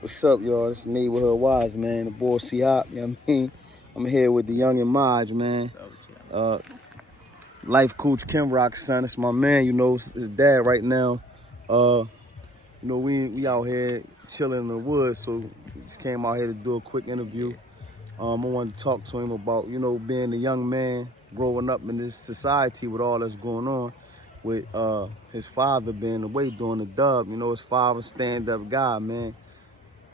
What's up, y'all? This Neighborhood Wise, man. The boy C-Hop, you know what I mean? I'm here with the young and Maj, man. Life coach Kim Rock's son. It's my man, you know, his dad right now. We out here chilling in the woods, so just came out here to do a quick interview. I wanted to talk to him about, being a young man growing up in this society with all that's going on, with his father being away doing the dub. His father stand-up guy, man.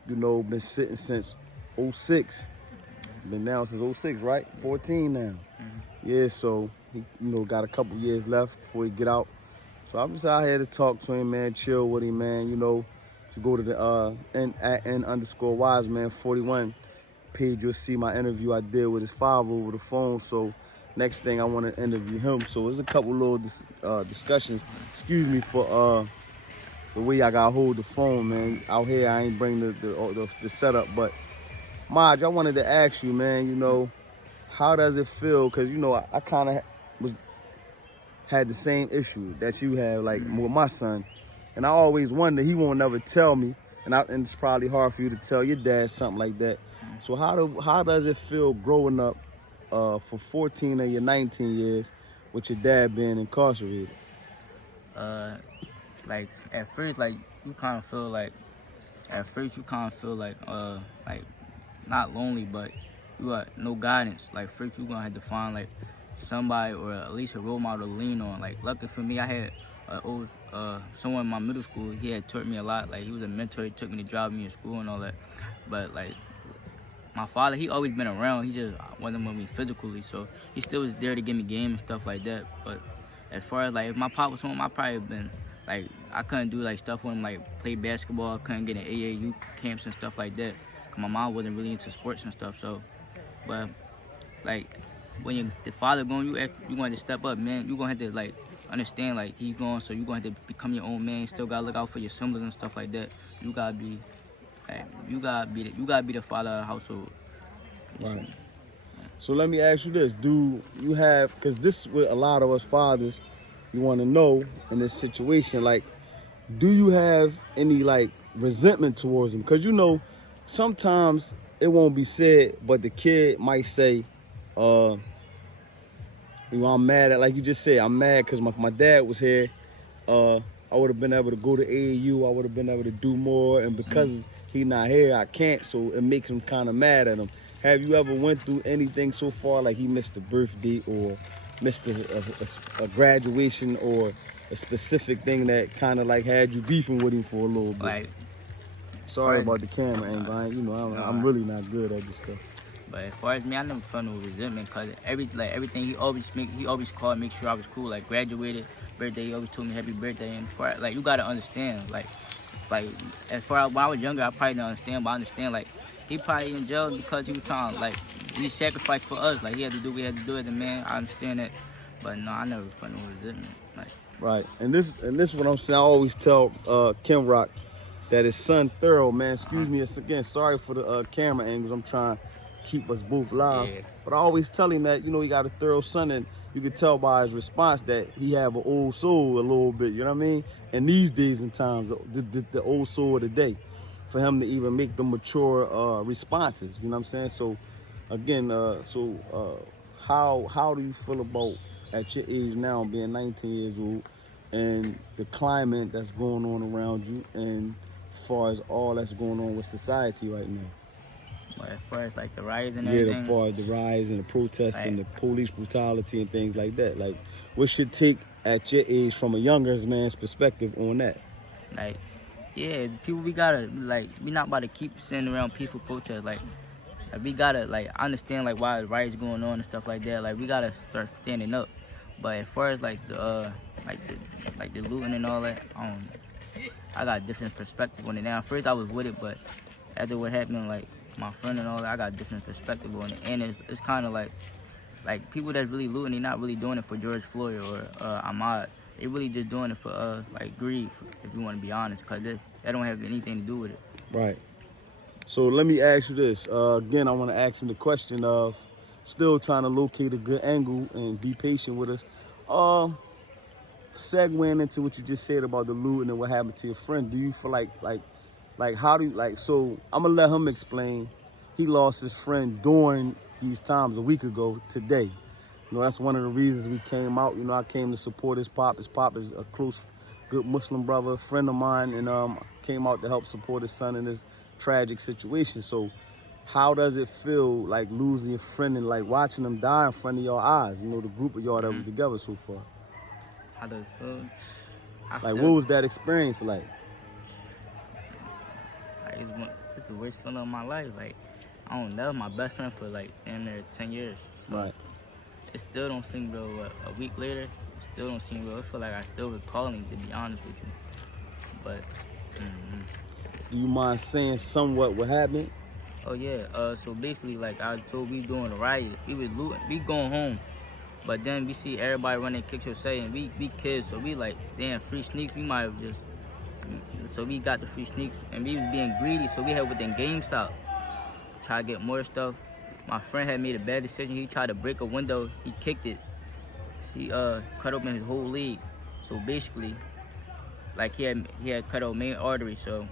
Been sitting since 06. Been down since 06, right? 14 now. Yeah, so he, got a couple years left before he get out. So I'm just out here to talk to him, man, chill with him, man. If you go to the N_Wise, man, 41 page, you'll see my interview I did with his father over the phone. So next thing I want to interview him. So there's a couple little discussions. Excuse me for the way I got hold the phone, man. Out here, I ain't bring the setup, but Maj, I wanted to ask you, man, how does it feel? Because, I kind of had the same issue that you have, like, with my son. And I always wonder, he won't never tell me, and it's probably hard for you to tell your dad something like that. So how does it feel growing up for 14 of your 19 years with your dad being incarcerated? Like at first, like you kind of feel like, not lonely, but you got no guidance. Like first, you gonna have to find like somebody or at least a role model to lean on. Like luckily for me, I had someone in my middle school. He had taught me a lot. Like he was a mentor. He took me to drive me to school and all that. But like my father, he always been around. He just wasn't with me physically, so he still was there to give me game and stuff like that. But as far as like if my pop was home, I probably been like I couldn't do like stuff with him, like play basketball. I couldn't get in AAU camps and stuff like that. Cause my mom wasn't really into sports and stuff. So, but like when the father going, you going to step up, man. You gonna have to like understand like he's going, so you gonna have to become your own man. You still gotta look out for your siblings and stuff like that. You gotta be the father of the household. Right. So let me ask you this: do you have? Because this is what a lot of us fathers, you want to know in this situation. Like, do you have any like resentment towards him? Because sometimes it won't be said, but the kid might say, I'm mad at, like you just said, I'm mad because my dad was here. I would have been able to go to AAU. I would have been able to do more, and because he not here, I can't. So it makes him kind of mad at him. Have you ever went through anything so far, like he missed a birthday or missed a graduation or a specific thing that kind of like had you beefing with him for a little bit? Like, sorry about the camera angle. I'm really not good at this stuff. But as far as me, I never felt no resentment because everything he always called, make sure I was cool. Like graduated, birthday, he always told me happy birthday. And like you gotta understand, like as far as when I was younger, I probably didn't understand, but I understand like he probably in jail because he was trying to like he sacrificed for us. Like he had to do what he had to do as a man. I understand that, but no, I never felt no resentment. Like right, and this is what I'm saying. I always tell Kim Rock that his son Thorough, man. Excuse me again. Sorry for the camera angles. I'm trying to keep us both live. Yeah. But I always tell him that, he got a thorough son, and you can tell by his response that he have an old soul a little bit, you know what I mean? And these days and times, the old soul of the day, for him to even make the mature responses, you know what I'm saying? So, again, how do you feel about, at your age now, being 19 years old, and the climate that's going on around you, and as far as all that's going on with society right now? But as far as like the rise and everything, as far as the rise and the protests and the police brutality and things like that, like what should take at your age from a younger man's perspective on that? Like, yeah, people, we gotta like, we not about to keep sitting around peaceful protests. Like we gotta like understand like why the riots going on and stuff like that. Like we gotta start standing up. But as far as like the looting and all that, I got a different perspective on it now. First I was with it, but after what happened, like my friend and all that, I got a different perspective on it. And it's kind of like people that's really looting, they're not really doing it for George Floyd or Ahmaud. They really just doing it for like greed, if you want to be honest, because that don't have anything to do with it. Right. So let me ask you this. Again, I want to ask him the question of still trying to locate a good angle and be patient with us. Segueing into what you just said about the looting and what happened to your friend, do you feel like Like, how do you, like, so I'm gonna let him explain. He lost his friend during these times a week ago today. You know, that's one of the reasons we came out. You know, I came to support his pop. His pop is a close, good Muslim brother, friend of mine, and came out to help support his son in this tragic situation. So how does it feel, like, losing your friend and, like, watching him die in front of your eyes? You know, the group of y'all that was together so far. How does it feel? Like, what was that experience like? Like, it's the worst feeling of my life. Like, I don't know, my best friend for like damn near 10 years. Right. It still don't seem real. A week later, it still don't seem real. I feel like I still recalling, to be honest with you. But, Do you mind saying somewhat what happened? oh yeah. So basically, like I was told, we doing a riot. We was looting. We going home. But then we see everybody running kicks or say, and we kids, so we like, damn, free sneaks. We might have just. So we got the free sneaks, and we was being greedy. So we had within GameStop. Try to get more stuff. My friend had made a bad decision. He tried to break a window. He kicked it. He cut open his whole leg. So basically, like he had cut out main artery. So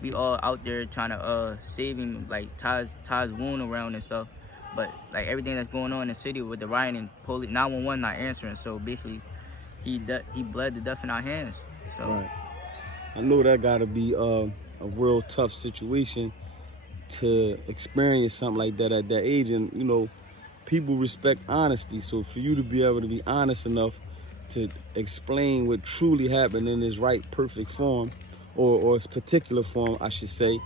we all out there trying to save him, like tie his wound around and stuff. But like everything that's going on in the city with the riot and police, 911 not answering. So basically, he bled to death in our hands. So right. I know that gotta be a real tough situation to experience something like that at that age. And you know, people respect honesty. So for you to be able to be honest enough to explain what truly happened in its right, perfect form, or its particular form, I should say,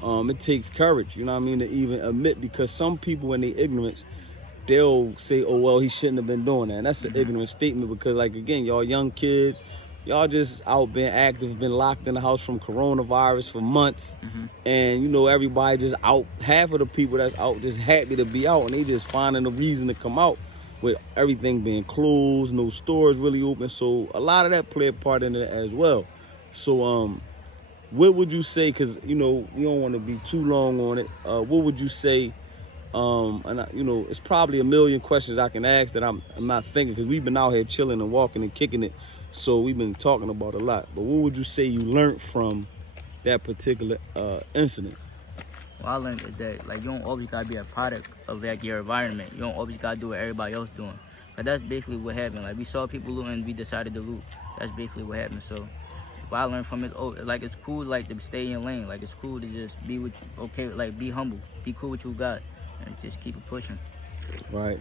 it takes courage, you know what I mean, to even admit, because some people in their ignorance, they'll say, oh, well, he shouldn't have been doing that. And that's an ignorant statement, because, like, again, y'all young kids, y'all just out being active, been locked in the house from coronavirus for months. And, you know, everybody just out, half of the people that's out just happy to be out, and they just finding a reason to come out with everything being closed, no stores really open. So a lot of that played a part in it as well. So, what would you say, because, you know, we don't want to be too long on it, what would you say, and you know, it's probably a million questions I can ask that I'm not thinking, because we've been out here chilling and walking and kicking it, so we've been talking about a lot. But what would you say you learned from that particular incident? Well, I learned that like you don't always gotta be a product of like your environment. You don't always gotta do what everybody else doing. But that's basically what happened. Like we saw people looting, we decided to loot. That's basically what happened. So what I learned from it, like it's cool like to stay in your lane. Like it's cool to just be with you, okay, like be humble, be cool with what you got, and just keep it pushing. Right.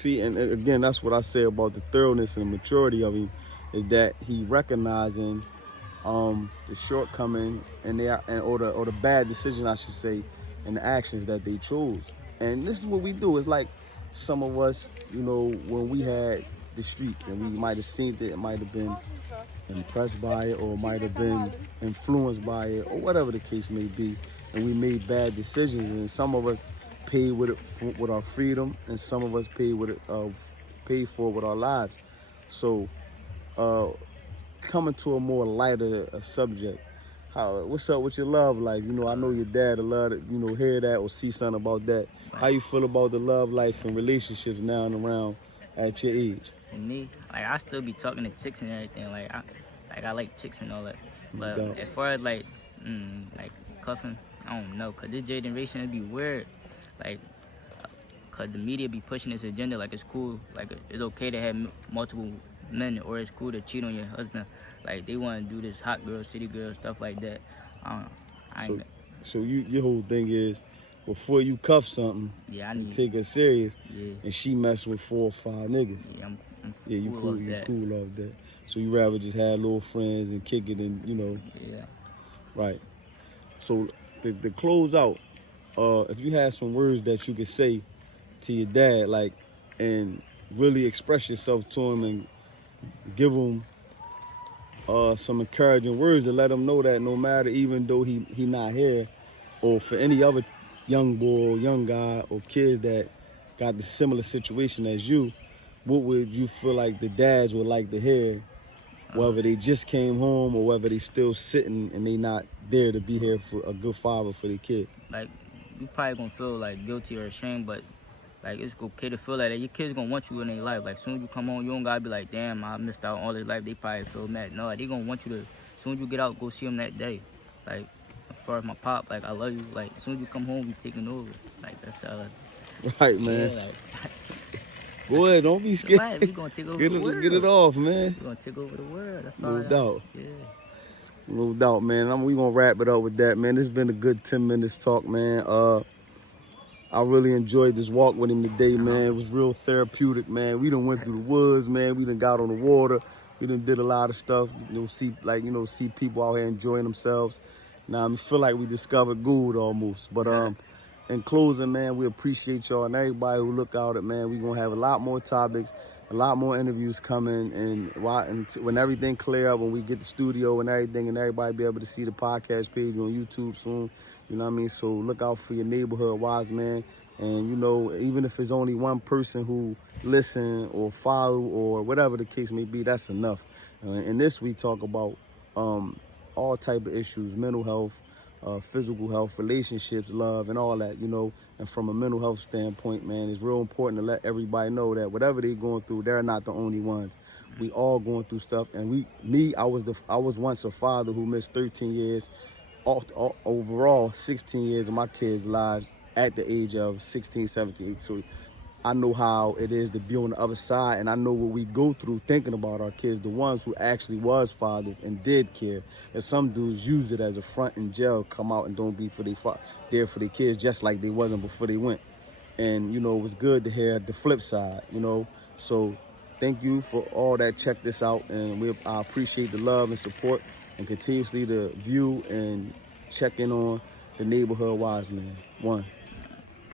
See, and again, that's what I say about the thoroughness and the maturity of him, is that he recognizing the shortcoming and or the bad decision, I should say, and the actions that they chose. And this is what we do. It's like some of us, you know, when we had the streets and we might have seen it might have been impressed by it, or might have been influenced by it, or whatever the case may be, and we made bad decisions. And some of us paid with it with our freedom, and some of us paid with it paid for it with our lives. So coming to a more lighter subject, what's up with your love life? You know, I know your dad would love to, you know, hear that or see something about that. How you feel about the love life and relationships now and around at your age? And me, like I still be talking to chicks and everything. Like I like chicks and all that. But as far as like cussing, I don't know. Cause this generation it be weird. Like, cause the media be pushing this agenda. Like it's cool. Like it's okay to have multiple men, or it's cool to cheat on your husband. Like they want to do this hot girl, city girl stuff like that. So your whole thing is, before you cuff something, yeah, I need take her serious. Yeah. And she mess with 4 or 5 niggas. Yeah, I'm you cool. Cool off that. So you rather just have little friends and kick it, and you know. Yeah. Right. So to close out, if you had some words that you could say to your dad, like, and really express yourself to him and give him some encouraging words to let him know that no matter, even though he not here, or for any other young boy, young guy, or kids that got the similar situation as you, what would you feel like the dads would like to hear, whether they just came home or whether they still sitting and they not there to be here for a good father for their kid? Like, you probably gonna feel like guilty or ashamed, but like it's okay to feel like that. Your kids gonna want you in their life. Like soon as you come home, you don't gotta be like, damn, I missed out on all their life. They probably feel mad. No, they gonna want you to. Soon as you get out, go see them that day. Like, far as my pop, like I love you. Like as soon as you come home, we taking over. Like that's how. Right, man. Yeah, like. Go ahead, don't be scared. Right, we gonna take over Get the it, world. get it off, man. We gonna take over the world. That's all. No doubt. Yeah. No doubt, man. We gonna wrap it up with that, man. This has been a good 10 minutes talk, man. I really enjoyed this walk with him today, man. It was real therapeutic, man. We done went through the woods, man. We done got on the water. We done did a lot of stuff. See people out here enjoying themselves. Now I feel like we discovered good almost. But in closing, man, we appreciate y'all and everybody who look out at, man. We gonna have a lot more topics, a lot more interviews coming, and when everything clear up, when we get the studio and everything, and everybody be able to see the podcast page on YouTube soon. You know what I mean? So look out for your neighborhood wise man. And, even if it's only one person who listen or follow or whatever the case may be, that's enough. In this, we talk about all type of issues, mental health, physical health, relationships, love, and all that, And from a mental health standpoint, man, it's real important to let everybody know that whatever they're going through, they're not the only ones. We all going through stuff. And I was once a father who missed 13 years. Overall 16 years of my kids' lives at the age of 16, 17, 18. So I know how it is to be on the other side, and I know what we go through thinking about our kids, the ones who actually was fathers and did care. And some dudes use it as a front in jail, come out and don't be there for their kids just like they wasn't before they went. And, it was good to hear the flip side, So thank you for all that. Check this out, and I appreciate the love and support, and continuously to view and check in on the neighborhood wise man. One.